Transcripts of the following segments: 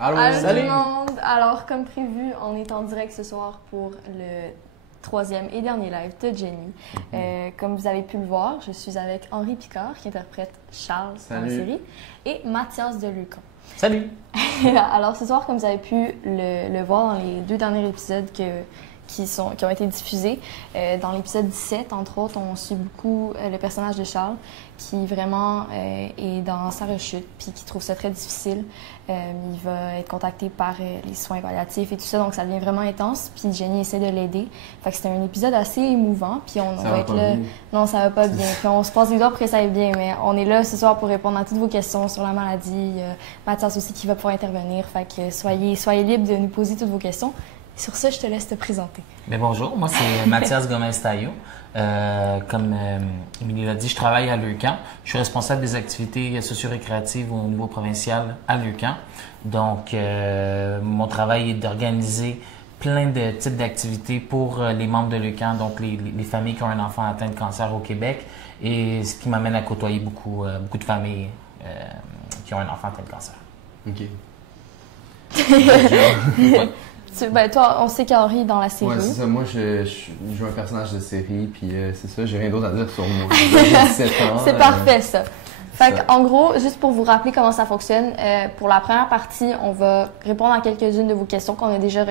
Allô, Allô salut! tout le monde! Alors, comme prévu, on est en direct ce soir pour le troisième et dernier live de Jenny. Comme vous avez pu le voir, je suis avec Henri Picard, qui interprète Charles dans la série, et Mathias Delucan. Salut! Alors, ce soir, comme vous avez pu le voir dans les 2 derniers épisodes qui ont été diffusés, dans l'épisode 17, entre autres, on suit beaucoup le personnage de Charles, qui vraiment est dans sa rechute, puis qui trouve ça très difficile. Il va être contacté par les soins palliatifs et tout ça, donc ça devient vraiment intense. Puis Jenny essaie de l'aider. Fait que c'était un épisode assez émouvant. Puis on va être là. Non, ça va pas bien. Puis on se passe les doigts pour que ça aille bien, mais on est là ce soir pour répondre à toutes vos questions sur la maladie. Mathias aussi qui va pouvoir intervenir. Fait que soyez libres de nous poser toutes vos questions. Sur ce, je te laisse te présenter. Bien, bonjour, moi c'est Mathias Gomez-Taillot. Comme Émilie l'a dit, je travaille à Leucan. Je suis responsable des activités socio-récréatives au niveau provincial à Leucan. Donc, mon travail est d'organiser plein de types d'activités pour les membres de Leucan, donc les familles qui ont un enfant atteint de cancer au Québec, et ce qui m'amène à côtoyer beaucoup de familles qui ont un enfant atteint de cancer. OK. Ouais. Ben, toi, on sait qu'Henri est dans la série. Ouais, c'est ça. Moi, je joue un personnage de série, puis c'est ça. J'ai rien d'autre à dire sur moi. J'ai 17 ans. C'est parfait, ça. Fait qu'en gros, juste pour vous rappeler comment ça fonctionne, pour la première partie, on va répondre à quelques-unes de vos questions qu'on a déjà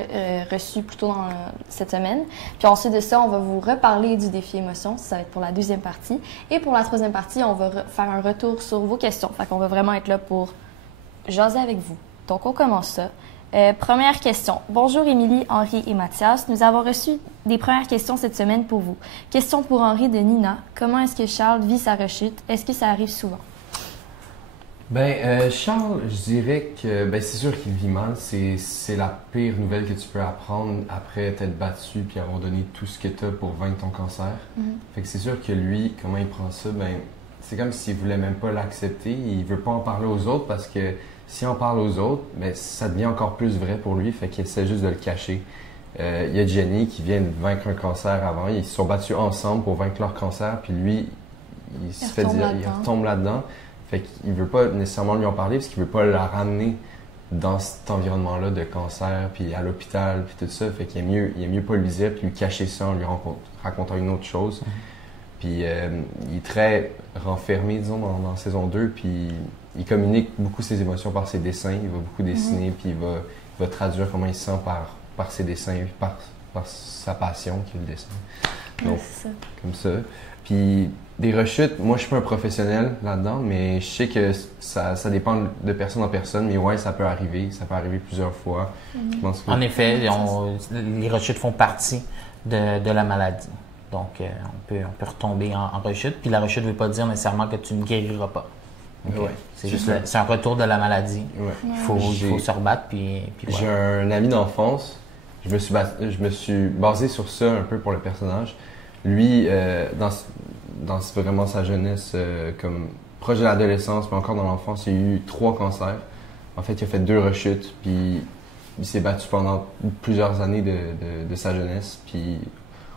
reçues plus tôt dans cette semaine. Puis ensuite de ça, on va vous reparler du défi émotion. Ça va être pour la deuxième partie. Et pour la troisième partie, on va faire un retour sur vos questions. Fait qu'on va vraiment être là pour jaser avec vous. Donc, on commence ça. Première question. Bonjour Émilie, Henri et Mathias. Nous avons reçu des premières questions cette semaine pour vous. Question pour Henri de Nina. Comment est-ce que Charles vit sa rechute? Est-ce que ça arrive souvent? Charles, je dirais que c'est sûr qu'il vit mal. C'est la pire nouvelle que tu peux apprendre après t'être battu puis avoir donné tout ce que tu as pour vaincre ton cancer. Fait que c'est sûr que lui, comment il prend ça, c'est comme s'il voulait même pas l'accepter. Il veut pas en parler aux autres parce que si on parle aux autres, ça devient encore plus vrai pour lui, fait qu'il essaie juste de le cacher. Il y a Jenny qui vient de vaincre un cancer avant. Ils se sont battus ensemble pour vaincre leur cancer, puis lui, il se fait dire, il retombe là-dedans. Fait qu'il veut pas nécessairement lui en parler parce qu'il veut pas la ramener dans cet environnement-là de cancer, puis à l'hôpital, puis tout ça. Fait qu'il est mieux pas lui dire, puis lui cacher ça en lui racontant une autre chose. Puis il est très renfermé, disons, dans saison 2, puis il communique beaucoup ses émotions par ses dessins. Il va beaucoup dessiner, puis il va traduire comment il se sent par ses dessins, par sa passion qui est le dessin. Donc, comme ça. Puis des rechutes, moi je suis pas un professionnel là-dedans, mais je sais que ça dépend de personne en personne, mais ouais, ça peut arriver. Ça peut arriver plusieurs fois. Je pense que... En effet, les rechutes font partie de la maladie. Donc, on peut retomber en rechute. Puis la rechute ne veut pas dire nécessairement que tu ne guériras pas. Okay? Ouais, c'est un retour de la maladie. Ouais. Il faut se rebattre. Puis J'ai un ami d'enfance. Je me suis basé sur ça un peu pour le personnage. Lui, dans vraiment sa jeunesse, comme proche de l'adolescence, mais encore dans l'enfance, il a eu 3 cancers. En fait, il a fait 2 rechutes. Puis il s'est battu pendant plusieurs années de sa jeunesse. Puis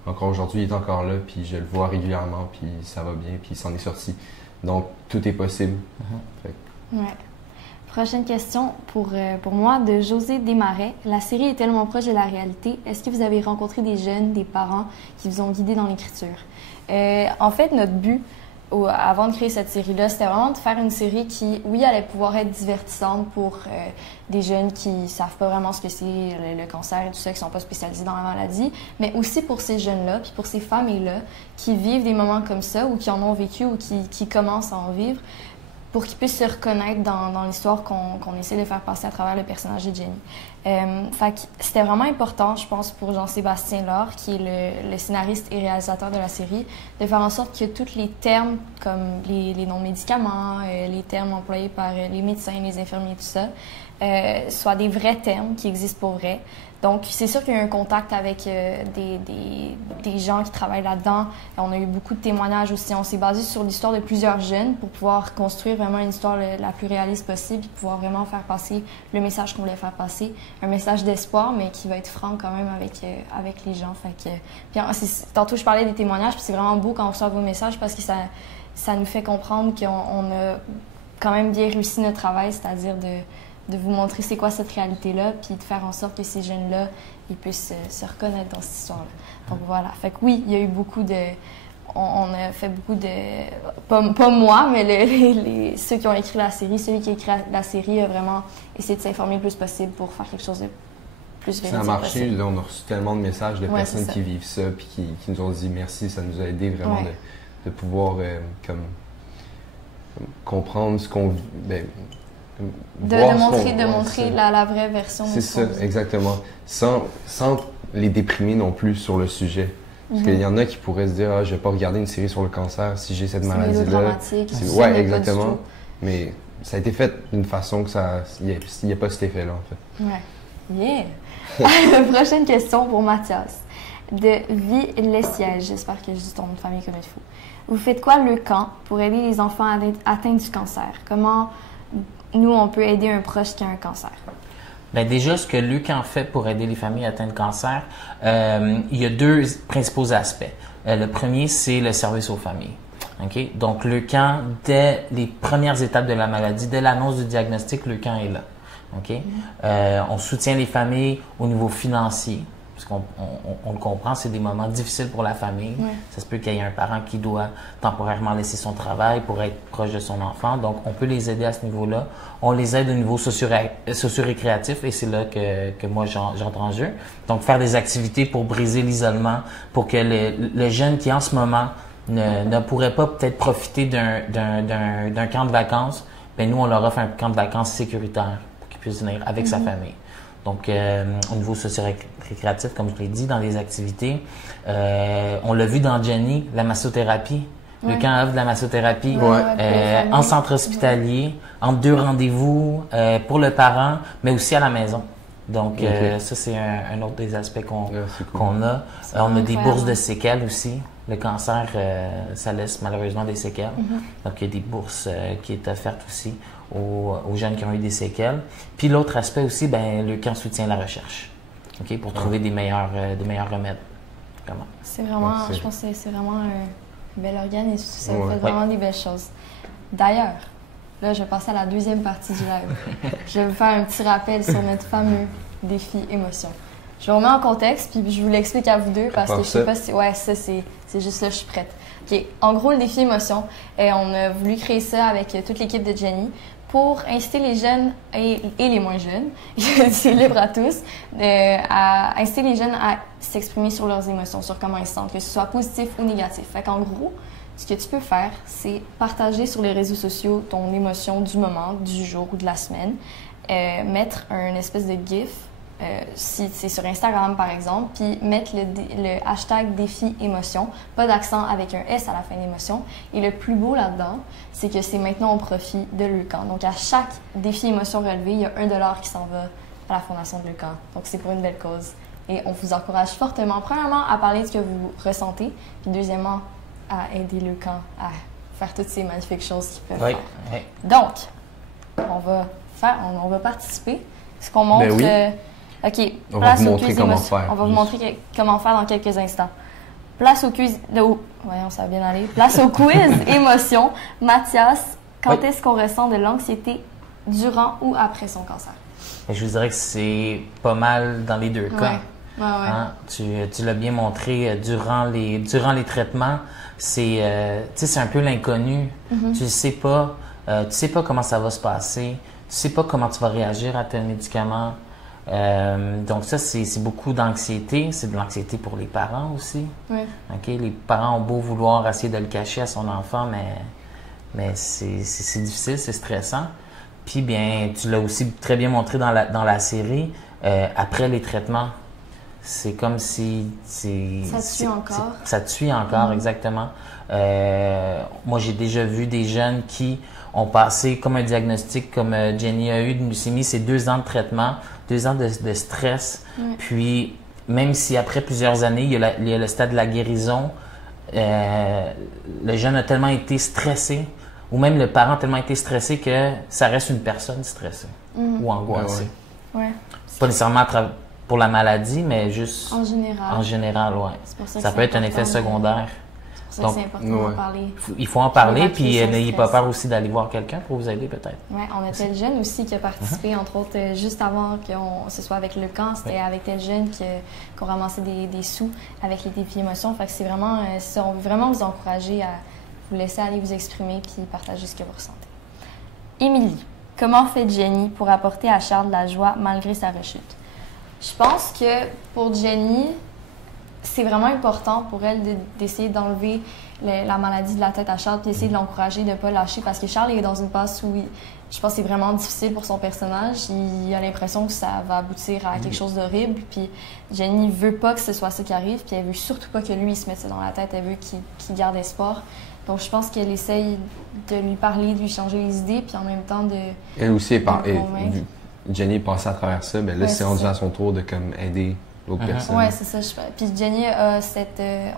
encore aujourd'hui, il est encore là, puis je le vois régulièrement, puis ça va bien, puis il s'en est sorti. Donc, tout est possible. Ouais. Prochaine question pour moi de José Desmarais. La série est tellement proche de la réalité. Est-ce que vous avez rencontré des jeunes, des parents qui vous ont guidé dans l'écriture? En fait, notre but, avant de créer cette série-là, c'était vraiment de faire une série qui, oui, allait pouvoir être divertissante pour des jeunes qui savent pas vraiment ce que c'est le cancer et tout ça, qui sont pas spécialisés dans la maladie, mais aussi pour ces jeunes-là, puis pour ces familles-là qui vivent des moments comme ça ou qui en ont vécu ou qui commencent à en vivre, pour qu'ils puissent se reconnaître dans l'histoire qu'on essaie de faire passer à travers le personnage de Jenny. Fait que c'était vraiment important, je pense, pour Jean-Sébastien Lard, qui est le scénariste et réalisateur de la série, de faire en sorte que tous les termes, comme les noms de médicaments, les termes employés par les médecins, les infirmiers, tout ça, soient des vrais termes qui existent pour vrai. Donc, c'est sûr qu'il y a eu un contact avec des gens qui travaillent là-dedans. On a eu beaucoup de témoignages aussi. On s'est basé sur l'histoire de plusieurs jeunes pour pouvoir construire vraiment une histoire la plus réaliste possible et pouvoir vraiment faire passer le message qu'on voulait faire passer. Un message d'espoir, mais qui va être franc quand même avec les gens. Fait que, puis, tantôt, je parlais des témoignages, puis c'est vraiment beau quand on reçoit vos messages parce que ça nous fait comprendre qu'on a quand même bien réussi notre travail, c'est-à-dire de vous montrer c'est quoi cette réalité-là, puis de faire en sorte que ces jeunes-là, ils puissent se reconnaître dans cette histoire-là. Donc voilà. Fait que oui, il y a eu beaucoup de... On a fait beaucoup de... Pas moi, mais ceux qui ont écrit la série. Celui qui a écrit la série a vraiment essayé de s'informer le plus possible pour faire quelque chose de plus véridique. Ça a marché. Là, on a reçu tellement de messages de personnes qui vivent ça puis qui nous ont dit merci. Ça nous a aidé vraiment de pouvoir comme comprendre ce qu'on... de montrer la vraie version. C'est ça, exactement. Sans les déprimer non plus sur le sujet. Parce qu'il y en a qui pourraient se dire, je vais pas regarder une série sur le cancer si j'ai cette maladie-là. C'est exactement. Mais ça a été fait d'une façon que il n'y a pas cet effet-là, en fait. Ouais. Yeah! Prochaine question pour Mathias. De Vie Lessiège. J'espère que je dis ton nom de famille comme il faut. Vous faites quoi, le camp, pour aider les enfants atteints du cancer? Comment nous, on peut aider un proche qui a un cancer? Bien, déjà, ce que Leucan fait pour aider les familles atteintes de cancer, il y a deux principaux aspects. Le premier, c'est le service aux familles. Okay? Donc, Leucan, dès les premières étapes de la maladie, dès l'annonce du diagnostic, Leucan est là. Okay? On soutient les familles au niveau financier. Parce qu'on le comprend, c'est des moments difficiles pour la famille. Ouais. Ça se peut qu'il y ait un parent qui doit temporairement laisser son travail pour être proche de son enfant. Donc, on peut les aider à ce niveau-là. On les aide au niveau socio-récréatif et c'est là que moi, j'entre en jeu. Donc, faire des activités pour briser l'isolement, pour que le jeune qui, en ce moment, ne pourrait pas peut-être profiter d'un camp de vacances, bien, nous, on leur offre un camp de vacances sécuritaire pour qu'il puisse venir avec sa famille. Donc, au niveau socio-récréatif, comme je l'ai dit, dans les activités, on l'a vu dans Jenny, la massothérapie. Le camp offre de la massothérapie en centre hospitalier, entre deux rendez-vous pour le parent, mais aussi à la maison. Donc, ça, c'est un autre des aspects qu'on a. On a des bourses de séquelles aussi. Le cancer, ça laisse malheureusement des séquelles. Donc, il y a des bourses qui est offertes aussi aux jeunes qui ont eu des séquelles. Puis l'autre aspect aussi, ben, le camp soutient la recherche, pour trouver des meilleurs remèdes. Comment? C'est vraiment, je pense que c'est vraiment un bel organe et ça fait vraiment des belles choses. D'ailleurs, là, je vais passer à la deuxième partie du live. Je vais vous faire un petit rappel sur notre fameux défi émotion. Je vous remets en contexte, puis je vous l'explique à vous deux parce que je sais pas si... Ouais, ça, c'est juste là, je suis prête. OK. En gros, le défi émotion, on a voulu créer ça avec toute l'équipe de Jenny pour inciter les jeunes et les moins jeunes, c'est libre à tous, à inciter les jeunes à s'exprimer sur leurs émotions, sur comment ils se sentent, que ce soit positif ou négatif. Fait qu'en gros, ce que tu peux faire, c'est partager sur les réseaux sociaux ton émotion du moment, du jour ou de la semaine, mettre un espèce de GIF, si c'est sur Instagram par exemple, puis mettre le hashtag défi émotion, pas d'accent avec un S à la fin d'émotion. Et le plus beau là-dedans, c'est que c'est maintenant au profit de Leucan. Donc à chaque défi émotion relevé, il y a $1 qui s'en va à la fondation de Leucan. Donc c'est pour une belle cause. Et on vous encourage fortement, premièrement, à parler de ce que vous ressentez, puis deuxièmement, à aider Leucan à faire toutes ces magnifiques choses qu'ils peuvent faire. Oui. Donc, on va participer. Ce qu'on montre... OK, on va vous montrer comment faire. On va vous montrer comment faire dans quelques instants. Place au quiz... Voyons, ça va bien aller. Place au quiz émotion. Mathias, quand est-ce qu'on ressent de l'anxiété durant ou après son cancer? Je vous dirais que c'est pas mal dans les deux cas. Hein? Tu l'as bien montré durant les traitements. C'est un peu l'inconnu. Tu ne sais pas. Tu sais pas comment ça va se passer. Tu sais pas comment tu vas réagir à tel médicament. Donc ça, c'est beaucoup d'anxiété. C'est de l'anxiété pour les parents aussi. Oui. Les parents ont beau vouloir essayer de le cacher à son enfant, mais c'est difficile, c'est stressant. Puis bien, tu l'as aussi très bien montré dans la série, après les traitements, c'est comme si... Ça te suit encore. Ça te suit encore, exactement. Moi, j'ai déjà vu des jeunes qui ont passé comme un diagnostic, comme Jenny a eu de leucémie, c'est 2 ans de traitement, 2 ans de stress. Puis, même si après plusieurs années, il y a le stade de la guérison, le jeune a tellement été stressé, ou même le parent a tellement été stressé que ça reste une personne stressée ou angoissée. Pas nécessairement pour la maladie, mais juste... En général. En général, oui. Ça peut être un effet secondaire pour ça Donc, c'est important d'en parler. Il faut en parler, puis sans n'ayez pas stress. peur aussi d'aller voir quelqu'un pour vous aider peut-être. Oui, on a tel jeune aussi qui a participé, entre autres, juste avant que ce soit avec le camp, c'était avec tel jeune qu'on ramassait des sous avec les défis émotions. Fait que c'est vraiment ça, on veut vraiment vous encourager à vous laisser aller vous exprimer puis partager ce que vous ressentez. Émilie, comment fait Jenny pour apporter à Charles la joie malgré sa rechute? Je pense que pour Jenny, c'est vraiment important pour elle d'essayer d'enlever la maladie de la tête à Charles, puis d'essayer de l'encourager, de ne pas lâcher, parce que Charles est dans une passe où je pense que c'est vraiment difficile pour son personnage. Il a l'impression que ça va aboutir à quelque chose d'horrible, puis Jenny veut pas que ce soit ça qui arrive, puis elle veut surtout pas que lui il se mette ça dans la tête, elle veut qu'il garde espoir. Donc je pense qu'elle essaye de lui parler, de lui changer les idées, puis en même temps de... Elle aussi, Jenny est passée à travers ça, ben là c'est rendu à son tour de comme aider l'autre personne. Oui, c'est ça. Puis Jenny a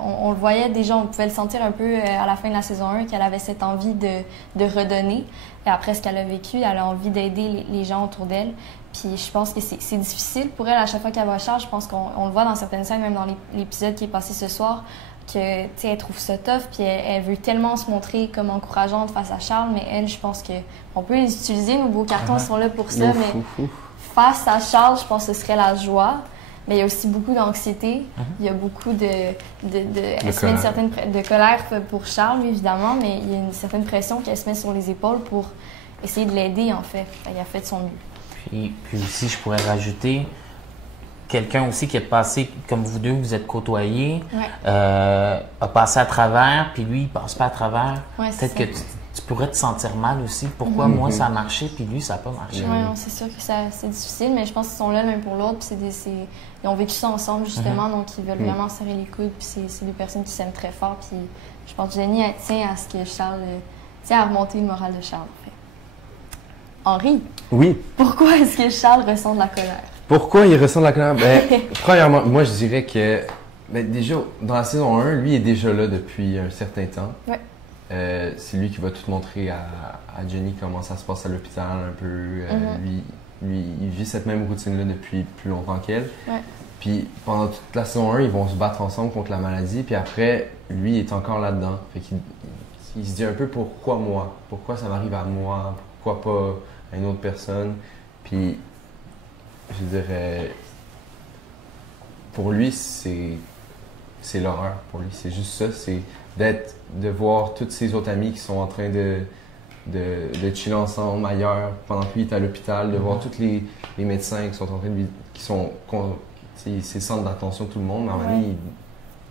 on le voyait déjà, on pouvait le sentir un peu à la fin de la saison 1, qu'elle avait cette envie de redonner. Et après ce qu'elle a vécu, elle a envie d'aider les gens autour d'elle. Puis je pense que c'est difficile pour elle à chaque fois qu'elle va à Charles. Je pense qu'on le voit dans certaines scènes, même dans l'épisode qui est passé ce soir, que elle trouve ça tough, puis elle veut tellement se montrer comme encourageante face à Charles, mais elle, je pense qu'on peut les utiliser, nos beaux cartons sont là pour ça, mais face à Charles, je pense que ce serait la joie. Mais il y a aussi beaucoup d'anxiété, il y a beaucoup elle se met une certaine de colère pour Charles, évidemment, mais il y a une certaine pression qu'elle se met sur les épaules pour essayer de l'aider, en fait. Elle a fait de son mieux. Puis aussi, je pourrais rajouter quelqu'un aussi qui est passé, comme vous deux, vous êtes côtoyés, a passé à travers, puis lui, il passe pas à travers. Ouais, peut-être que tu pourrais te sentir mal aussi. Pourquoi moi, ça a marché, puis lui, ça n'a pas marché? Oui, c'est sûr que c'est difficile, mais je pense qu'ils sont là l'un pour l'autre, puis ils ont vécu ça ensemble, justement, donc ils veulent vraiment serrer les coudes, puis c'est des personnes qui s'aiment très fort, puis je pense que Jenny, elle tient à ce que Charles... tient à remonter le moral de Charles, en fait. Henri? Oui? Pourquoi est-ce que Charles ressent de la colère? Pourquoi il ressent de la colère? Premièrement, moi, je dirais que déjà, dans la saison 1, lui est déjà là depuis un certain temps. Ouais. C'est lui qui va tout montrer à Jenny comment ça se passe à l'hôpital un peu. Lui, il vit cette même routine-là depuis plus longtemps qu'elle. Ouais. Puis pendant toute la saison 1, ils vont se battre ensemble contre la maladie. Puis après, lui est encore là-dedans. Fait qu'il il se dit un peu pourquoi moi? Pourquoi ça m'arrive à moi? Pourquoi pas à une autre personne? Puis je dirais, pour lui, c'est l'horreur. Pour lui, c'est juste ça. C'est de voir tous ses autres amis qui sont en train de chiller ensemble ailleurs pendant que lui est à l'hôpital, de voir tous les médecins qui sont en train de lui, c'est le centre d'attention de tout le monde. Mais à un moment donné,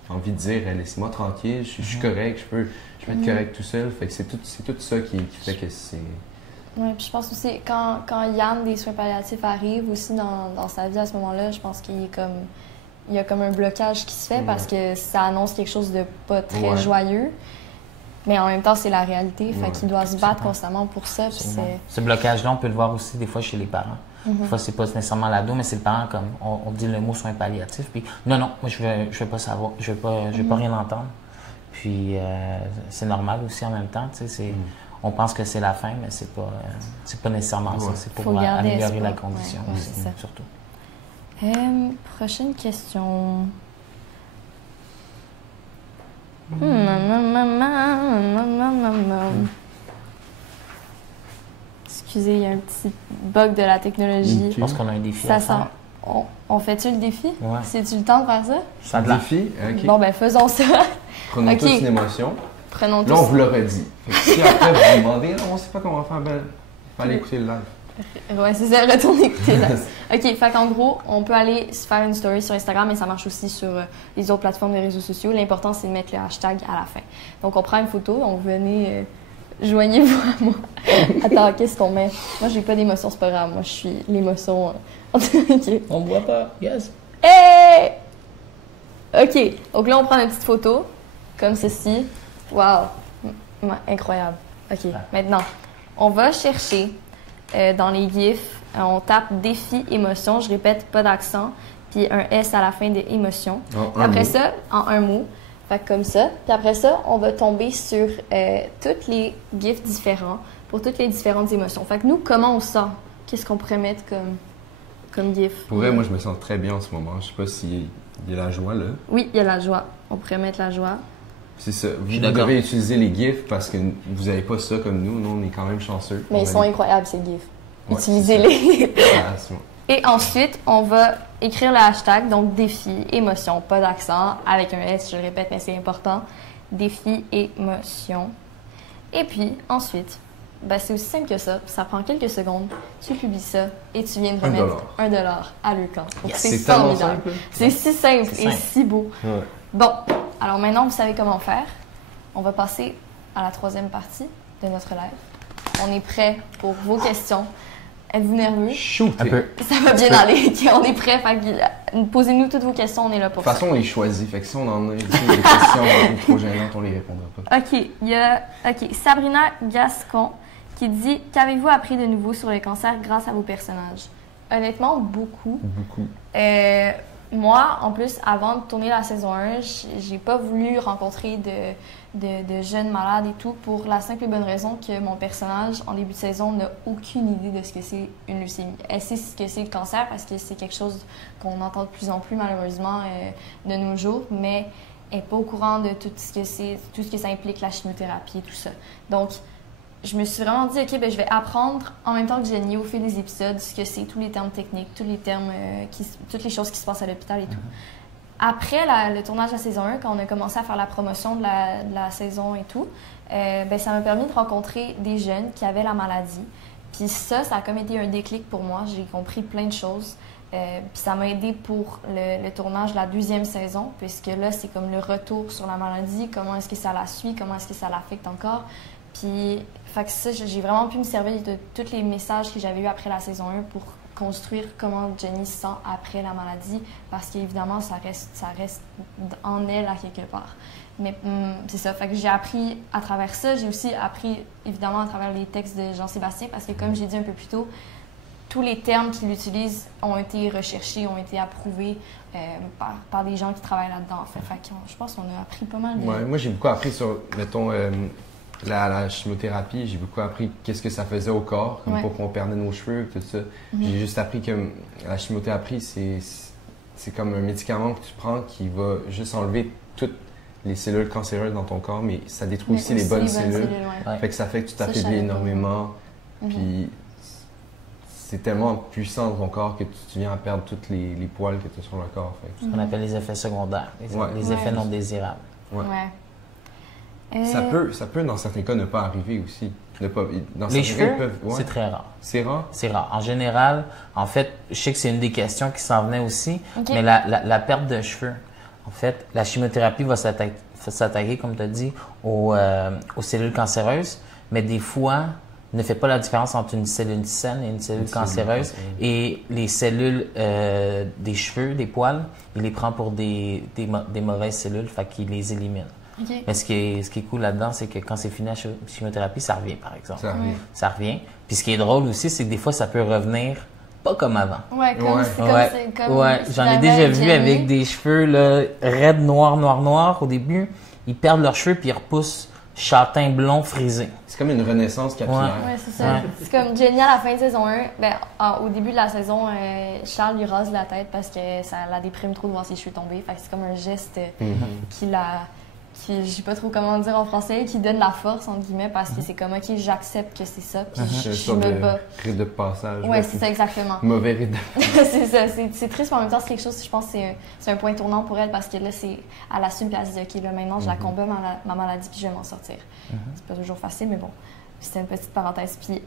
il a envie de dire laissez-moi tranquille, je suis correct, je peux être correct tout seul. Fait que c'est tout ça qui fait que c'est. Oui, puis je pense aussi, quand Yann des soins palliatifs arrive aussi dans sa vie à ce moment-là, je pense qu'il y a comme un blocage qui se fait parce que ça annonce quelque chose de pas très joyeux. Mais en même temps, c'est la réalité. Fait qu'il doit se battre constamment pour ça. Ce blocage-là, on peut le voir aussi des fois chez les parents. Des fois, c'est pas nécessairement l'ado, mais c'est le parent, comme on dit le mot soins palliatifs. Puis non, moi, je veux pas savoir. Je veux pas rien entendre. Puis c'est normal aussi en même temps. On pense que c'est la fin, mais c'est pas nécessairement ça. C'est pour améliorer la condition aussi, surtout. Prochaine question. Excusez, il y a un petit bug de la technologie. Je pense qu'on a un défi. On fait-tu le défi? Ouais. C'est-tu le temps de faire ça? Ça défi? OK. Bon, ben faisons ça. Prenons tous une émotion. Prenons tous. Là, on vous l'aurait dit. Si après, vous vous demandez, on ne sait pas comment faire, il faut aller écouter le live. Ouais, c'est ça, retourner écouter le live. OK, fait qu'en gros, on peut aller se faire une story sur Instagram, mais ça marche aussi sur les autres plateformes de réseaux sociaux. L'important, c'est de mettre le hashtag à la fin. Donc, on prend une photo, donc venez, joignez-vous à moi. Attends, qu'est-ce qu'on met? Moi, j'ai pas d'émotion, c'est pas grave. Moi, je suis l'émotion. Okay. On voit pas. Yes. Hey! OK, donc là, on prend une petite photo, comme ceci. Wow! Incroyable. OK, maintenant, on va chercher dans les GIFs, on tape défi émotion, je répète, pas d'accent, puis un S à la fin de émotion. Après ça, en un mot, fait comme ça. Puis après ça, on va tomber sur tous les GIFs différents pour toutes les différentes émotions. Fait que nous, comment on sent? Qu'est-ce qu'on pourrait mettre comme GIF? Pour vrai, moi, je me sens très bien en ce moment. Je sais pas s'il y a la joie, là. Oui, il y a la joie. On pourrait mettre la joie. C'est ça. Vous devez utiliser les GIFs parce que vous n'avez pas ça comme nous. Nous, on est quand même chanceux. Mais ils sont incroyables, ces GIFs. Ouais, utilisez-les. Et ensuite, on va écrire le hashtag, donc défi, émotion, pas d'accent, avec un S, je le répète, mais c'est important. Défi, émotion. Et puis, ensuite, ben, c'est aussi simple que ça. Ça prend quelques secondes. Tu publies ça et tu viens de remettre $1 à Leucan. Donc, c'est formidable. C'est si simple et si beau. Ouais. Bon, alors maintenant, vous savez comment faire. On va passer à la troisième partie de notre live. On est prêt pour vos questions. Êtes-vous nerveux? Shoot! Un peu. Ça va bien aller. On est prêt. Posez-nous toutes vos questions. On est là pour ça. De toute façon, on les choisit. Fait que si on en a des questions trop gênantes, on les répondra pas. OK. Il y a Sabrina Gascon qui dit « Qu'avez-vous appris de nouveau sur le cancer grâce à vos personnages? » Honnêtement, beaucoup. Beaucoup. Moi, en plus, avant de tourner la saison 1, j'ai pas voulu rencontrer de jeunes malades et tout pour la simple et bonne raison que mon personnage, en début de saison, n'a aucune idée de ce que c'est une leucémie. Elle sait ce que c'est le cancer parce que c'est quelque chose qu'on entend de plus en plus, malheureusement, de nos jours, mais elle n'est pas au courant de tout ce que ça implique, la chimiothérapie et tout ça. Donc, je me suis vraiment dit, OK, ben, je vais apprendre en même temps que Jenny au fil des épisodes ce que c'est, tous les termes techniques, tous les termes, toutes les choses qui se passent à l'hôpital et tout. Après le tournage de la saison 1, quand on a commencé à faire la promotion de la saison et tout, ben, ça m'a permis de rencontrer des jeunes qui avaient la maladie. Puis ça a comme été un déclic pour moi. J'ai compris plein de choses. Puis ça m'a aidé pour le tournage de la 2e saison, puisque là, c'est comme le retour sur la maladie, comment est-ce que ça la suit, comment est-ce que ça l'affecte encore. Puis, fait que ça, j'ai vraiment pu me servir de tous les messages que j'avais eus après la saison 1 pour construire comment Jenny se sent après la maladie, parce qu'évidemment, ça reste en elle à quelque part. Mais c'est ça, fait que j'ai appris à travers ça. J'ai aussi appris, évidemment, à travers les textes de Jean-Sébastien, parce que comme j'ai dit un peu plus tôt, tous les termes qu'il utilise ont été recherchés, ont été approuvés par des gens qui travaillent là-dedans. Fait que je pense qu'on a appris pas mal de... Ouais, moi, j'ai beaucoup appris sur, mettons... La chimiothérapie, j'ai beaucoup appris qu'est-ce que ça faisait au corps, comme pourquoi on perdait nos cheveux, tout ça. J'ai juste appris que la chimiothérapie, c'est comme un médicament que tu prends qui va juste enlever toutes les cellules cancéreuses dans ton corps, mais ça détruit aussi les bonnes cellules. Fait que ça fait que tu t'affaiblis énormément. Puis c'est tellement puissant dans ton corps que tu viens à perdre tous les poils que tu as sur le corps. Ce qu'on appelle les effets secondaires, les effets non désirables. Ça peut, dans certains cas, ne pas arriver aussi. Les cheveux, c'est très rare. C'est rare? C'est rare. En général, en fait, je sais que c'est une des questions qui s'en venait aussi, mais la perte de cheveux, en fait, la chimiothérapie va s'attaquer, comme tu as dit, aux cellules cancéreuses, mais des fois, ne fait pas la différence entre une cellule saine et une cellule cancéreuse. Et les cellules des cheveux, des poils, il les prend pour des mauvaises cellules, fait qu'il les élimine. Mais ce qui est cool là-dedans, c'est que quand c'est fini la chimiothérapie, ça revient, par exemple. Ça revient. Puis ce qui est drôle aussi, c'est que des fois, ça peut revenir pas comme avant. J'en ai déjà vu avec des cheveux là, raides, noirs. Au début, ils perdent leurs cheveux puis ils repoussent châtain blond frisé. C'est comme une renaissance capillaire. Oui, c'est ça. C'est comme Jenny à la fin de saison 1. Ben, au début de la saison, Charles lui rase la tête parce que ça la déprime trop de voir ses cheveux tomber. Fait que c'est comme un geste je sais pas trop comment dire en français, qui donne la force, entre guillemets, parce que c'est comme, OK, j'accepte que c'est ça, puis je me bats. Rite de passage. Oui, c'est ça, exactement. Mauvais rite de passage. C'est ça, c'est triste, mais en même temps, c'est quelque chose, je pense, c'est un point tournant pour elle, parce que là, elle assume, puis elle se dit, OK, là, maintenant, je la combats, ma maladie, puis je vais m'en sortir. C'est pas toujours facile, mais bon. C'était une petite parenthèse. Puis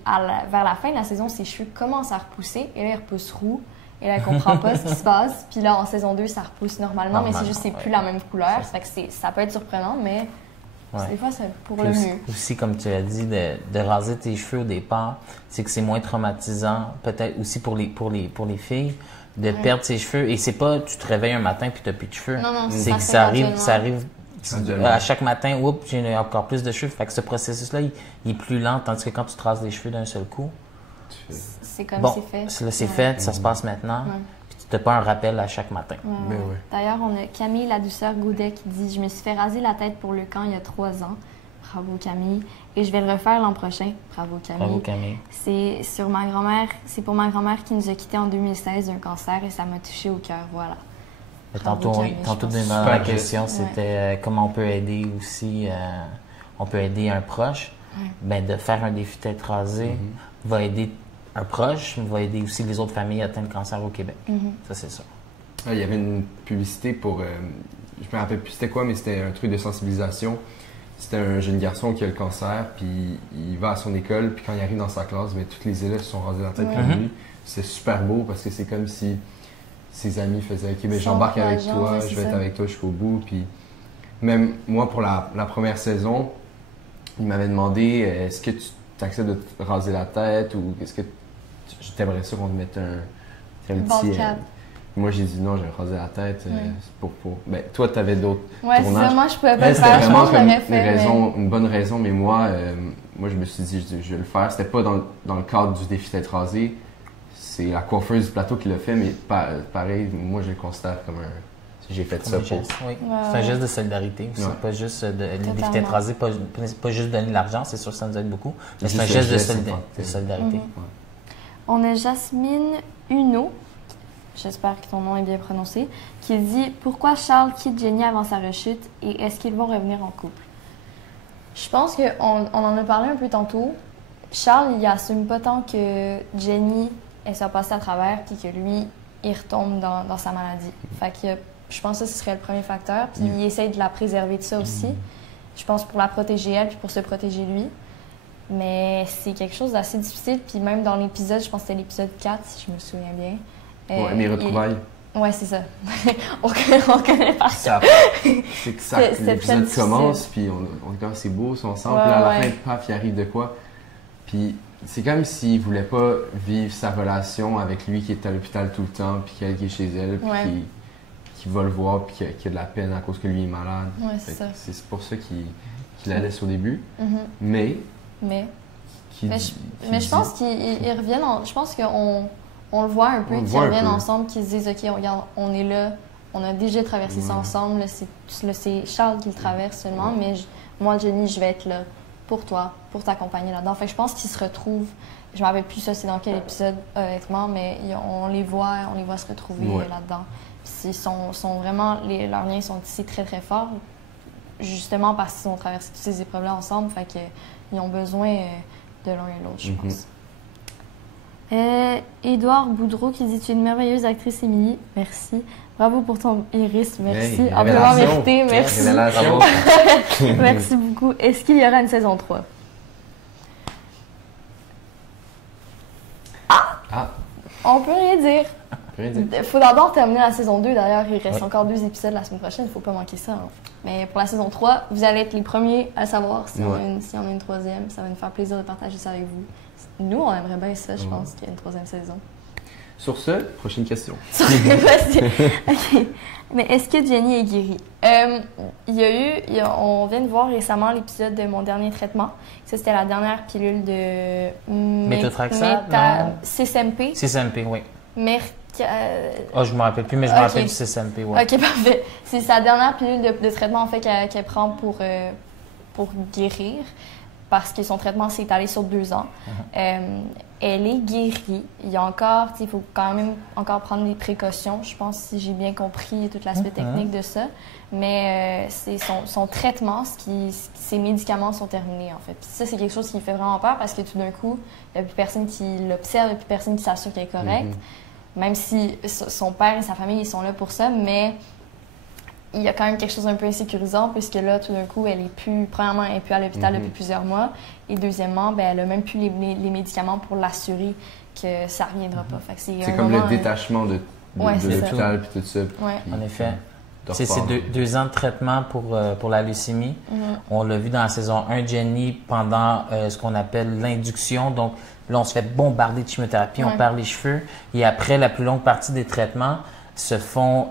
vers la fin de la saison, ses cheveux commencent à repousser, et là, ils repoussent roux. Et là, elle comprend pas ce qui se passe. Puis là, en saison 2, ça repousse normalement, mais c'est juste c'est plus la même couleur. Ça fait que ça peut être surprenant, mais des fois, c'est pour le mieux. Aussi, comme tu as dit, de raser tes cheveux au départ, c'est que c'est moins traumatisant, peut-être aussi pour les filles, de perdre ses cheveux. Et c'est pas, tu te réveilles un matin puis tu n'as plus de cheveux. Non, c'est que ça arrive à chaque matin, oups, j'ai encore plus de cheveux. Fait que ce processus-là, il est plus lent, tandis que quand tu te rases les cheveux d'un seul coup, c'est comme c'est fait. Là, c'est fait, ça se passe maintenant. Puis tu n'as pas un rappel à chaque matin. D'ailleurs, on a Camille La Douceur Goudet qui dit « Je me suis fait raser la tête pour le camp il y a 3 ans. Bravo Camille. Et je vais le refaire l'an prochain. Bravo Camille. Bravo Camille. C'est pour ma grand-mère qui nous a quittés en 2016 d'un cancer et ça m'a touchée au cœur. Voilà. Tantôt dans la question, c'était comment on peut aider aussi, on peut aider un proche. Ben, de faire un défi tête rasée va aider un proche, mais va aider aussi les autres familles atteintes de cancer au Québec. Ça, c'est ça. Il y avait une publicité pour, je me rappelle plus c'était quoi, mais c'était un truc de sensibilisation. C'était un jeune garçon qui a le cancer, puis il va à son école, puis quand il arrive dans sa classe, bien, tous les élèves se sont rasés la tête comme lui. C'est super beau parce que c'est comme si ses amis faisaient « Ok, ben, j'embarque avec toi, je vais être avec toi jusqu'au bout. » Puis même moi, pour la première saison, il m'avait demandé « Est-ce que tu acceptes de te raser la tête ou est-ce que je t'aimerais ça qu'on te mette un petit... Moi, j'ai dit non, j'ai rasé la tête. Ben, toi, tu avais d'autres tournages. Moi, je pouvais pas le faire. C'était vraiment comme une bonne raison, mais moi, je me suis dit, je vais le faire. C'était pas dans le cadre du défi tête rasée. C'est la coiffeuse du plateau qui l'a fait, mais pareil, moi, je le considère comme un... J'ai fait ça pour... Oui. C'est un geste de solidarité aussi. Pas juste le défi tête rasée, pas juste donner de l'argent, c'est sûr que ça nous aide beaucoup, mais c'est un geste de solidarité. On a Jasmine Huneau, j'espère que ton nom est bien prononcé, qui dit « Pourquoi Charles quitte Jenny avant sa rechute et est-ce qu'ils vont revenir en couple? » Je pense qu'on en a parlé un peu tantôt. Charles, il assume pas tant que Jenny, elle soit passée à travers puis que lui, il retombe dans sa maladie. Fait que je pense que ce serait le premier facteur. Puis il essaye de la préserver de ça aussi. Je pense pour la protéger elle puis pour se protéger lui. Mais c'est quelque chose d'assez difficile. Puis même dans l'épisode, je pense que c'était l'épisode 4, si je me souviens bien. Oui, mes retrouvailles. Oui, c'est ça. on connaît par ça. C'est que ça, l'épisode commence, puis on dit c'est beau, ils sont ensemble. Puis à la fin, paf, il arrive de quoi. Puis c'est comme s'il voulait pas vivre sa relation avec lui qui est à l'hôpital tout le temps, puis qu'elle qui est chez elle, puis qui va le voir, puis qui a de la peine à cause que lui est malade. Ouais, c'est ça. C'est pour ça qu'il la laisse au début. Mais je pense qu'ils reviennent. Je pense qu'on le voit un peu, qu'ils reviennent ensemble, qu'ils se disent OK, regarde, on est là, on a déjà traversé ça ensemble. C'est Charles qui le traverse seulement, mais moi, Jenny, je vais être là pour toi, pour t'accompagner là-dedans. Fait que je pense qu'ils se retrouvent. Je ne me rappelle plus ça, c'est dans quel épisode, honnêtement, mais on les voit se retrouver là-dedans. Puis ils sont vraiment, leurs liens sont ici très, très forts, justement parce qu'ils ont traversé toutes ces épreuves-là ensemble. Fait qu'ils ont besoin de l'un et l'autre, je pense. Édouard Boudreau qui dit « Tu es une merveilleuse actrice, Émilie. Merci. Bravo pour ton iris. Merci. Amplement mérité. Merci. Merci beaucoup. Est-ce qu'il y aura une saison 3? » On peut rien dire. Il faut d'abord terminer la saison 2. D'ailleurs, il reste encore 2 épisodes la semaine prochaine. Il ne faut pas manquer ça. Mais pour la saison 3, vous allez être les premiers à savoir si on a une troisième. Ça va nous faire plaisir de partager ça avec vous. Nous, on aimerait bien ça, je pense, qu'il y ait une troisième saison. Sur ce, prochaine question. OK. Mais est-ce que Jenny est guérie? On vient de voir récemment l'épisode de Mon dernier traitement. Ça, c'était la dernière pilule de... Méthotrexate? CCMP. CCMP, oui. Je me rappelle plus, mais je me rappelle du CCMP, oui. OK, parfait. C'est sa dernière pilule de traitement, en fait, qu'elle prend pour guérir. Parce que son traitement s'est étalé sur 2 ans. Elle est guérie. Il faut quand même encore prendre des précautions, je pense, si j'ai bien compris tout l'aspect technique de ça. Mais c'est son traitement, ses médicaments sont terminés, en fait. Puis ça, c'est quelque chose qui me fait vraiment peur parce que tout d'un coup, il n'y a plus personne qui l'observe, il n'y a plus personne qui s'assure qu'elle est correcte. Même si son père et sa famille, ils sont là pour ça, mais... Il y a quand même quelque chose d'un peu insécurisant puisque là, tout d'un coup, premièrement, elle n'est plus à l'hôpital depuis plusieurs mois et deuxièmement, elle n'a même plus les médicaments pour l'assurer que ça ne reviendra pas. C'est comme le détachement de l'hôpital et tout ça. En effet. C'est 2 ans de traitement pour la leucémie. On l'a vu dans la saison 1, Jenny, pendant ce qu'on appelle l'induction. Donc là, on se fait bombarder de chimiothérapie, on perd les cheveux et après la plus longue partie des traitements, se font...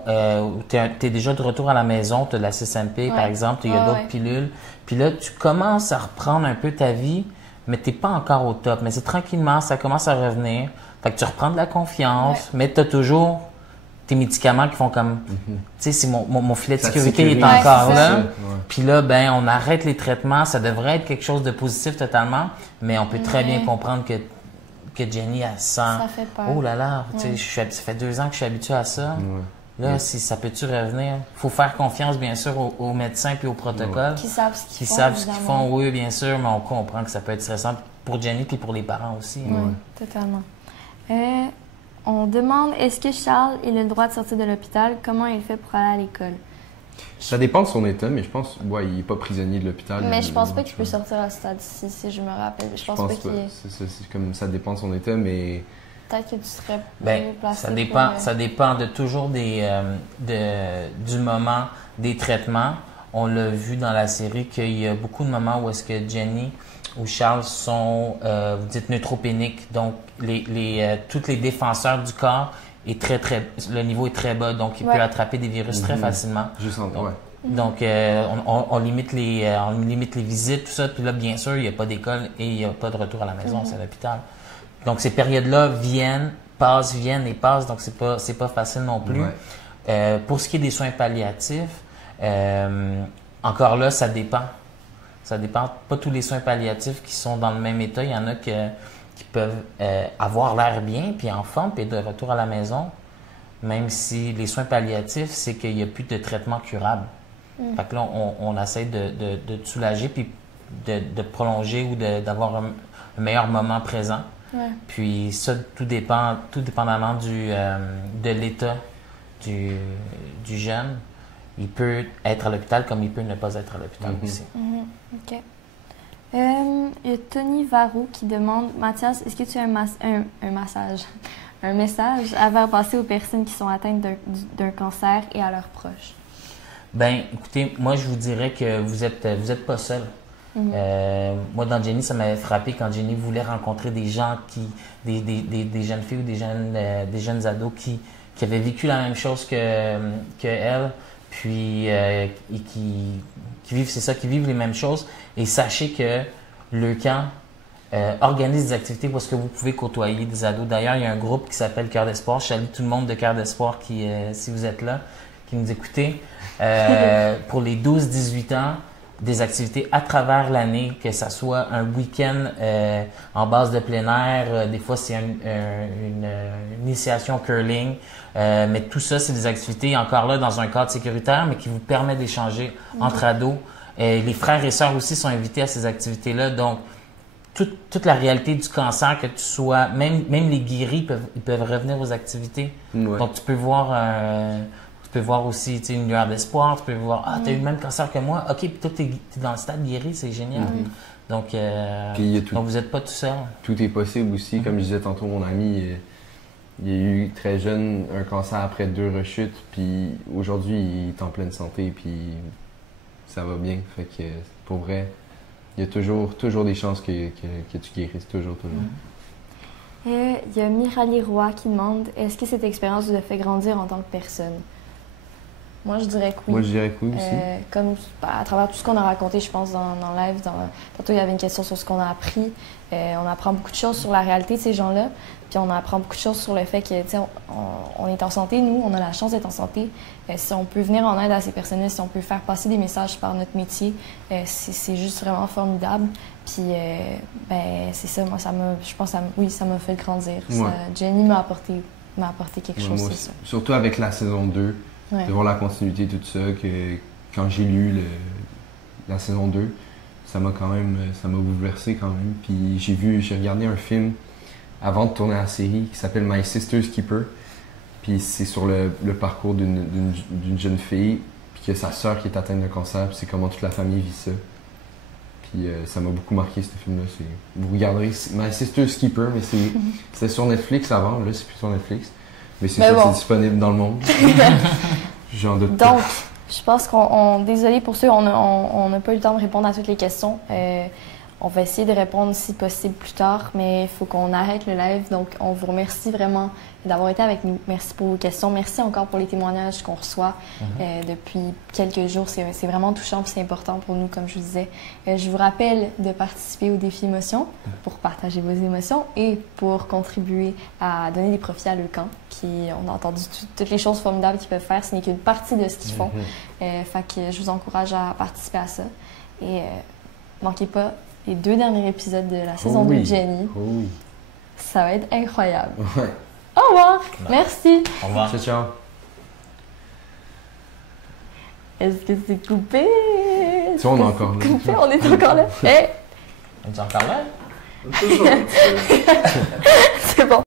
tu es déjà de retour à la maison, tu as de la CCMP, par exemple, il y a d'autres pilules. Puis là, tu commences à reprendre un peu ta vie, mais tu n'es pas encore au top. Mais c'est tranquillement, ça commence à revenir. Fait que tu reprends de la confiance, mais tu as toujours tes médicaments qui font comme... Tu sais, mon filet de sécurité est encore là. Puis là, on arrête les traitements. Ça devrait être quelque chose de positif totalement, mais on peut très bien comprendre que Jenny, elle sent... Ça fait peur. Oh là là, ça fait 2 ans que je suis habituée à ça. Là, si ça peut-tu revenir? Il faut faire confiance, bien sûr, aux médecins puis au protocole. Qui savent ce qu'ils font. Savent ce qu'ils font, oui, bien sûr, mais on comprend que ça peut être stressant pour Jenny puis pour les parents aussi. Oui, totalement. On demande, est-ce que Charles il a le droit de sortir de l'hôpital? Comment il fait pour aller à l'école? Ça dépend de son état, mais je pense il n'est pas prisonnier de l'hôpital. Mais je pense pas qu'il peut sortir à ce stade-ci, si je me rappelle. Je pense pas qu'il est... C'est comme ça dépend de son état, mais... Peut-être que tu serais mieux placé. Ça dépend toujours du moment des traitements. On l'a vu dans la série qu'il y a beaucoup de moments où est-ce que Jenny ou Charles sont, vous dites, neutropéniques. Donc, tous les défenseurs du corps, le niveau est très bas, donc il peut attraper des virus très facilement. Donc, on limite les visites, tout ça. Puis là, bien sûr, il n'y a pas d'école et il n'y a pas de retour à la maison, c'est à l'hôpital. Donc, ces périodes-là viennent et passent, donc c'est pas facile non plus. Pour ce qui est des soins palliatifs, encore là, ça dépend. Ça dépend. Pas tous les soins palliatifs qui sont dans le même état. Il y en a qui peuvent avoir l'air bien, puis en forme, puis de retour à la maison, même si les soins palliatifs, c'est qu'il n'y a plus de traitement curable. Fait que là, on essaie de te soulager, puis de prolonger ou d'avoir un meilleur moment présent. Puis ça, tout dépendamment de l'état du jeune. Il peut être à l'hôpital comme il peut ne pas être à l'hôpital aussi. OK. Il y a Tony Varou qui demande, Mathias, est-ce que tu as un message à faire passer aux personnes qui sont atteintes d'un cancer et à leurs proches? Bien, écoutez, moi, je vous dirais que vous êtes pas seul. Moi, dans Jenny, ça m'avait frappé quand Jenny voulait rencontrer des gens, des jeunes filles ou des jeunes ados qui avaient vécu la même chose que elle, puis qui vivent les mêmes choses. Et sachez que le camp organise des activités parce que vous pouvez côtoyer des ados. D'ailleurs, il y a un groupe qui s'appelle Cœur d'Espoir. Je salue tout le monde de Cœur d'Espoir si vous êtes là, qui nous écoutez. Pour les 12-18 ans, des activités à travers l'année, que ce soit un week-end en base de plein air, des fois c'est une initiation curling, mais tout ça, c'est des activités encore là dans un cadre sécuritaire, mais qui vous permet d'échanger entre ados. Les frères et sœurs aussi sont invités à ces activités-là, donc toute la réalité du cancer, que tu sois, même les guéris ils peuvent revenir aux activités. Donc tu peux voir aussi une lueur d'espoir, tu peux voir, tu as eu le même cancer que moi, ok, puis toi, tu es dans le stade guéri, c'est génial. Donc, donc, vous n'êtes pas tout seul. Tout est possible aussi, comme je disais tantôt, mon ami, il a eu très jeune un cancer après 2 rechutes, puis aujourd'hui, il est en pleine santé, puis ça va bien. Fait que pour vrai, il y a toujours des chances que tu guérisses, toujours. Il y a Mirali Roy qui demande, est-ce que cette expérience vous a fait grandir en tant que personne? Moi, je dirais que oui. Moi, je dirais que oui aussi. Comme à travers tout ce qu'on a raconté, je pense, dans le live. Tantôt, il y avait une question sur ce qu'on a appris. On apprend beaucoup de choses sur la réalité de ces gens-là. Puis on apprend beaucoup de choses sur le fait que, tu sais, on est en santé, nous, on a la chance d'être en santé. Si on peut venir en aide à ces personnes-là, si on peut faire passer des messages par notre métier, c'est juste vraiment formidable. Puis, c'est ça, moi, je pense que ça m'a fait grandir. Jenny m'a apporté quelque chose, c'est ça. Surtout avec la saison 2. De voir la continuité, tout ça, que quand j'ai lu la saison 2, ça m'a bouleversé quand même. Puis j'ai regardé un film avant de tourner la série qui s'appelle My Sister's Keeper. Puis c'est sur le parcours d'une jeune fille, puis que sa sœur qui est atteinte d'un cancer, puis c'est comment toute la famille vit ça. Puis ça m'a beaucoup marqué, ce film-là. Vous regarderez My Sister's Keeper, mais c'était sur Netflix avant, là c'est plus sur Netflix. Mais c'est c'est disponible dans le monde. J'en doute pas. Donc, je pense désolé pour ceux, on n'a pas eu le temps de répondre à toutes les questions. On va essayer de répondre si possible plus tard, mais il faut qu'on arrête le live. Donc, on vous remercie vraiment d'avoir été avec nous. Merci pour vos questions. Merci encore pour les témoignages qu'on reçoit depuis quelques jours. C'est vraiment touchant et c'est important pour nous, comme je vous disais. Je vous rappelle de participer au défi émotion pour partager vos émotions et pour contribuer à donner des profits à Leucan. On a entendu toutes les choses formidables qu'ils peuvent faire. Ce n'est qu'une partie de ce qu'ils font. Fait que je vous encourage à participer à ça. Et manquez pas les 2 derniers épisodes de la saison 2 de Jenny. Ça va être incroyable. Au revoir. Merci. Au revoir. Ciao, ciao. Est-ce que c'est coupé? Tu vois, on est encore là. Coupé, on est encore là. Hey! On est encore là? Toujours un petit peu. C'est bon.